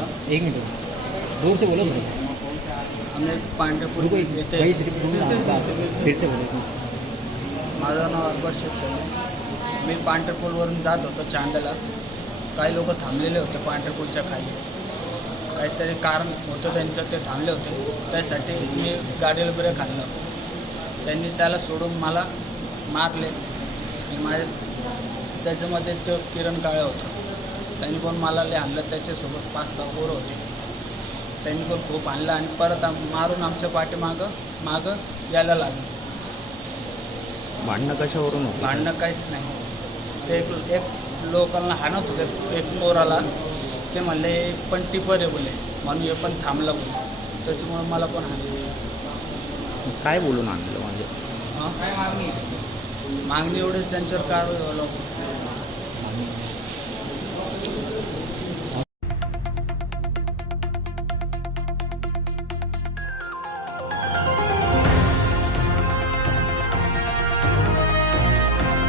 था। एक मिनट दूर से बोलो भाई। हमने पांढरपूर रुको येथे भाई फिर से बोलो। माझं नाव अकबर शिवसेने। मी पांढरपूरवरून जात होतो चांदला. काही लोक थांबलेले होते पांढरपूरच्या खाली. काहीतरी कारण होतं त्यांचं, ते थांबले होते. त्यासाठी मी गाडीला ब्रेक आणला. त्यांनी त्याला सोडून मला मारले आणि त्याच्यामध्ये तो किरण काळे होता. त्यांनी पण मला लय आणलं. त्याच्यासोबत 5-6 पोरं होते. त्यांनी पण खूप आणलं आणि परत मारून आमच्या मागं यायला लागले. भांडणं कशावरून होतं? भांडणं काहीच नाही. ते एक लोकांना हाणत होते. एक पोराला ते म्हणले पण टिपर आहे बोले, म्हणून हे पण थांबलं बोले. त्याच्यामुळे मला पण हाणलं. काय बोलून आणलं म्हणजे? हां, मागणी एवढीच त्यांच्यावर कारवाई व्हायला.